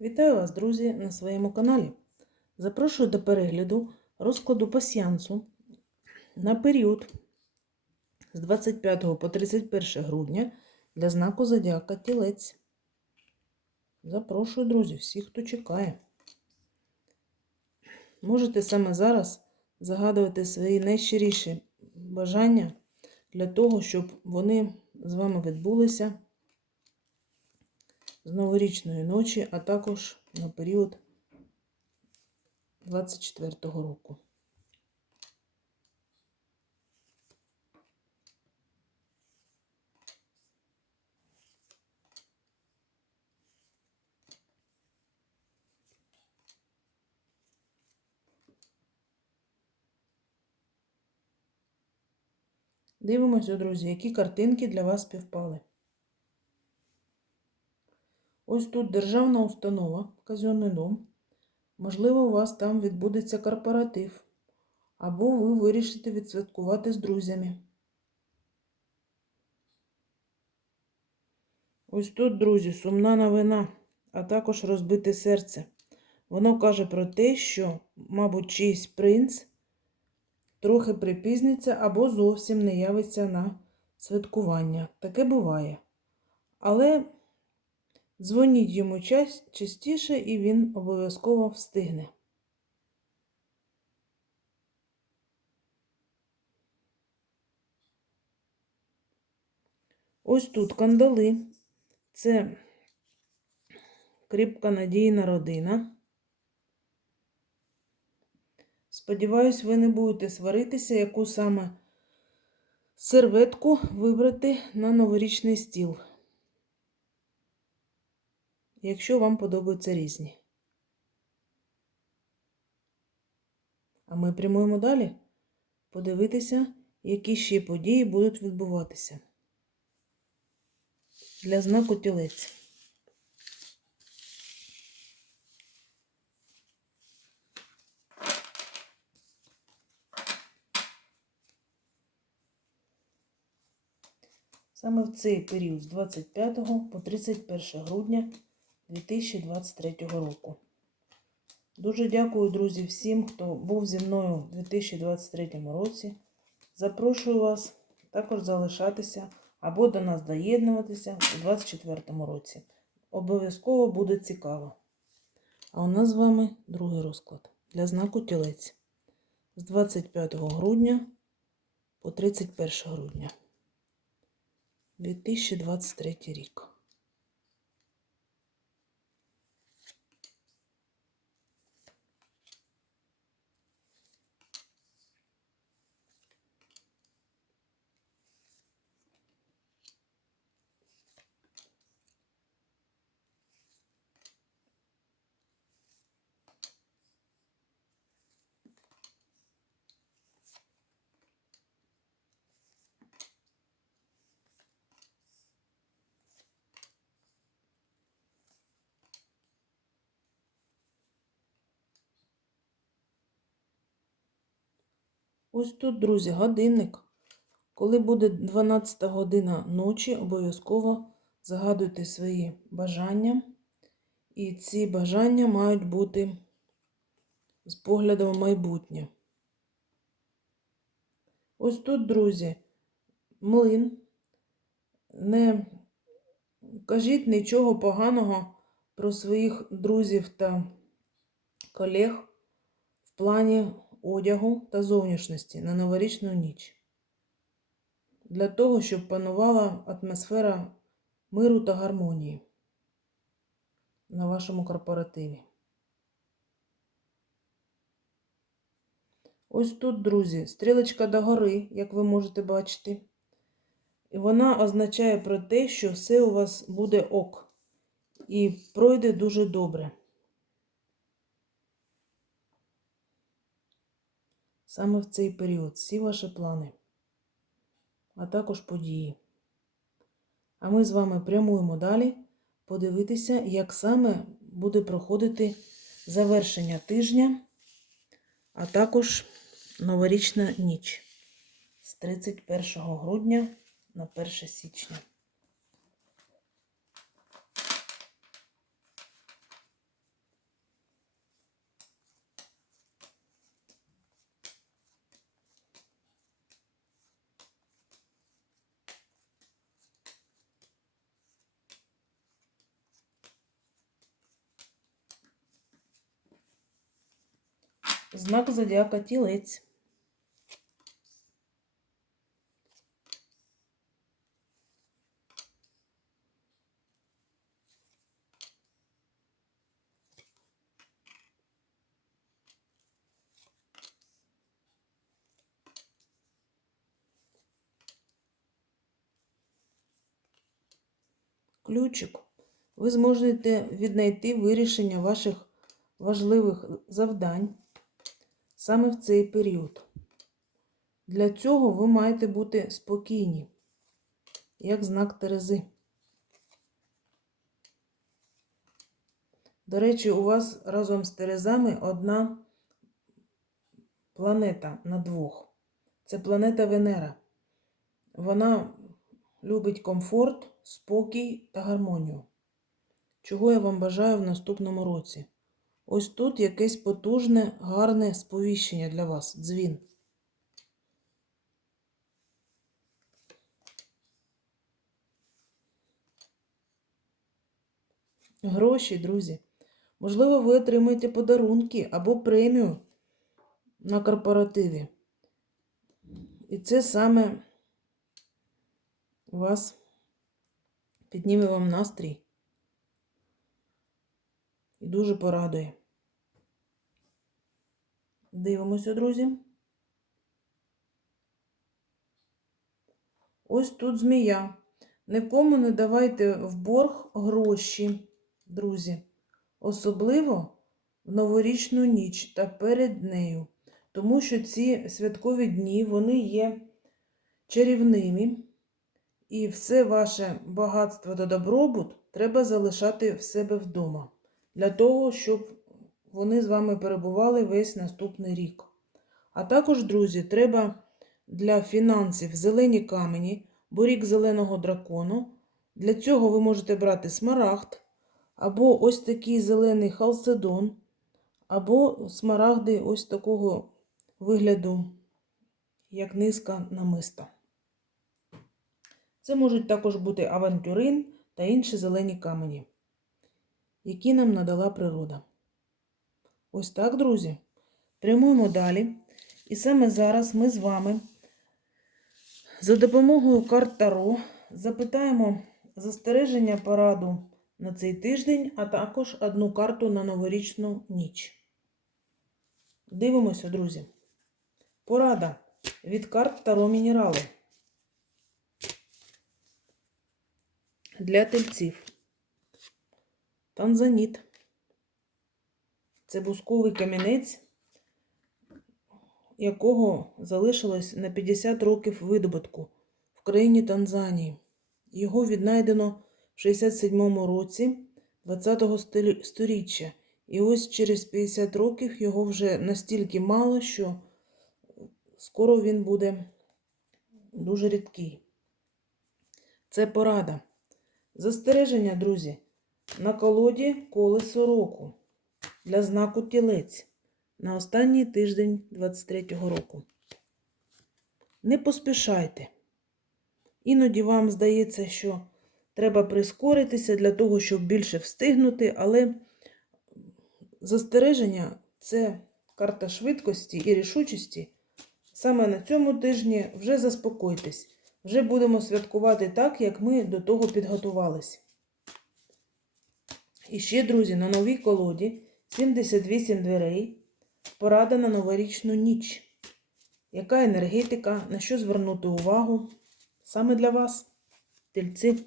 Вітаю вас, друзі, на своєму каналі. Запрошую до перегляду розкладу пасіянсу на період з 25 по 31 грудня для знаку Зодіака Тілець. Запрошую, друзі, всіх, хто чекає. Можете саме зараз загадувати свої найщиріші бажання для того, щоб вони з вами відбулися з новорічної ночі, а також на період 24-го року. Дивимося, друзі, які картинки для вас співпали. Ось тут державна установа, казенний дом. Можливо, у вас там відбудеться корпоратив, або ви вирішите відсвяткувати з друзями. Ось тут, друзі, сумна новина, а також розбите серце. Воно каже про те, що, мабуть, чийсь принц трохи припізниться або зовсім не явиться на святкування. Таке буває. Але дзвоніть йому час частіше, і він обов'язково встигне. Ось тут кандали. Це кріпка надійна родина. Сподіваюсь, ви не будете сваритися, яку саме серветку вибрати на новорічний стіл. Якщо вам подобаються різні. А ми прямуємо далі подивитися, які ще події будуть відбуватися для знаку тілець. Саме в цей період з 25 по 31 грудня 2023 року. Дуже дякую, друзі, всім, хто був зі мною у 2023 році. Запрошую вас також залишатися або до нас доєднуватися у 2024 році. Обов'язково буде цікаво. А у нас з вами другий розклад для знаку тілець з 25 грудня по 31 грудня 2023 рік. Ось тут, друзі, годинник. Коли буде 12 година ночі, обов'язково загадуйте свої бажання. І ці бажання мають бути з поглядом в майбутнє. Ось тут, друзі, млин. Не кажіть нічого поганого про своїх друзів та колег в плані одягу та зовнішності на новорічну ніч. Для того, щоб панувала атмосфера миру та гармонії на вашому корпоративі. Ось тут, друзі, стрілочка догори, як ви можете бачити. І вона означає про те, що все у вас буде ок. І пройде дуже добре. Саме в цей період всі ваші плани, а також події. А ми з вами прямуємо далі подивитися, як саме буде проходити завершення тижня, а також новорічна ніч з 31 грудня на 1 січня. Знак зодіака тілець. Ключик. Ви зможете віднайти вирішення ваших важливих завдань саме в цей період. Для цього ви маєте бути спокійні, як знак Терези. До речі, у вас разом з Терезами одна планета на двох. Це планета Венера. Вона любить комфорт, спокій та гармонію. Чого я вам бажаю в наступному році? Ось тут якесь потужне, гарне сповіщення для вас, дзвін. Гроші, друзі. Можливо, ви отримаєте подарунки або премію на корпоративі. І це саме вас підніме вам настрій і дуже порадує. Дивимося, друзі. Ось тут змія. Нікому не давайте в борг гроші, друзі. Особливо в новорічну ніч та перед нею. Тому що ці святкові дні вони є чарівними. І все ваше багатство та добробут треба залишати в себе вдома. Для того, щоб вони з вами перебували весь наступний рік. А також, друзі, треба для фінансів зелені камені, борік зеленого дракону. Для цього ви можете брати смарагд, або ось такий зелений халцедон, або смарагди ось такого вигляду, як низка намиста. Це можуть також бути авантюрин та інші зелені камені, які нам надала природа. Ось так, друзі. Прямуємо далі. І саме зараз ми з вами за допомогою карт Таро запитаємо застереження пораду на цей тиждень, а також одну карту на новорічну ніч. Дивимося, друзі. Порада від карт Таро Мінерали. Для тельців. Танзаніт. Це бусковий камінець, якого залишилось на 50 років видобутку в країні Танзанії. Його віднайдено в 67-му році 20-го сторіччя. І ось через 50 років його вже настільки мало, що скоро він буде дуже рідкий. Це порада. Застереження, друзі, на колоді колесо року для знаку тілець на останній тиждень 23-го року. Не поспішайте. Іноді вам здається, що треба прискоритися для того, щоб більше встигнути, але застереження це карта швидкості і рішучості. Саме на цьому тижні вже заспокойтесь. Вже будемо святкувати так, як ми до того підготувались. І ще, друзі, на новій колоді 78 дверей. Порада на новорічну ніч. Яка енергетика, на що звернути увагу? Саме для вас, тельці.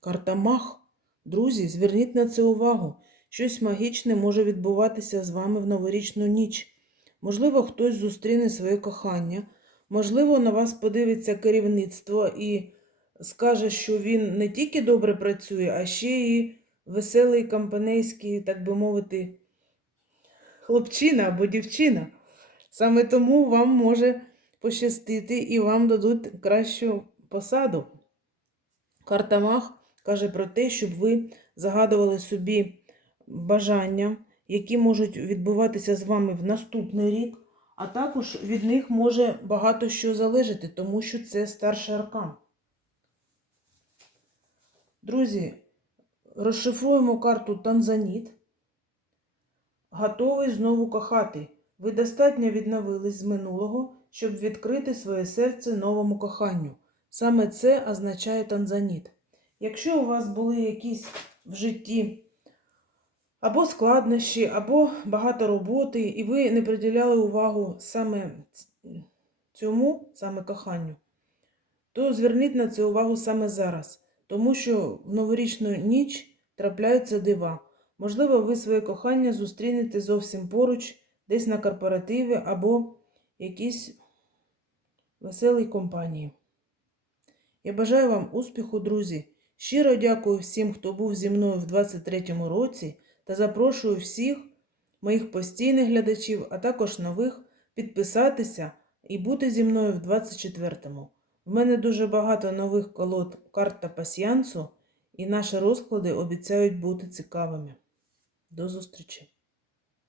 Карта Мах. Друзі, зверніть на це увагу. Щось магічне може відбуватися з вами в новорічну ніч. Можливо, хтось зустріне своє кохання, можливо, на вас подивиться керівництво і скаже, що він не тільки добре працює, а ще і веселий компанейський, так би мовити, хлопчина або дівчина. Саме тому вам може пощастити і вам дадуть кращу посаду. Карта Мах каже про те, щоб ви загадували собі бажання які можуть відбуватися з вами в наступний рік, а також від них може багато що залежати, тому що це старший аркан. Друзі, розшифруємо карту Танзаніт. готовий знову кохати. Ви достатньо відновились з минулого, щоб відкрити своє серце новому коханню. Саме це означає танзаніт. Якщо у вас були якісь в житті або складнощі, або багато роботи, і ви не приділяли увагу саме цьому, саме коханню, то зверніть на це увагу саме зараз, тому що в новорічну ніч трапляються дива. Можливо, ви своє кохання зустрінете зовсім поруч, десь на корпоративі або якійсь веселій компанії. Я бажаю вам успіху, друзі. Щиро дякую всім, хто був зі мною в 23-му році, та запрошую всіх моїх постійних глядачів, а також нових підписатися і бути зі мною в 24-му. В мене дуже багато нових колод карт та пасьянсу, і наші розклади обіцяють бути цікавими. До зустрічі!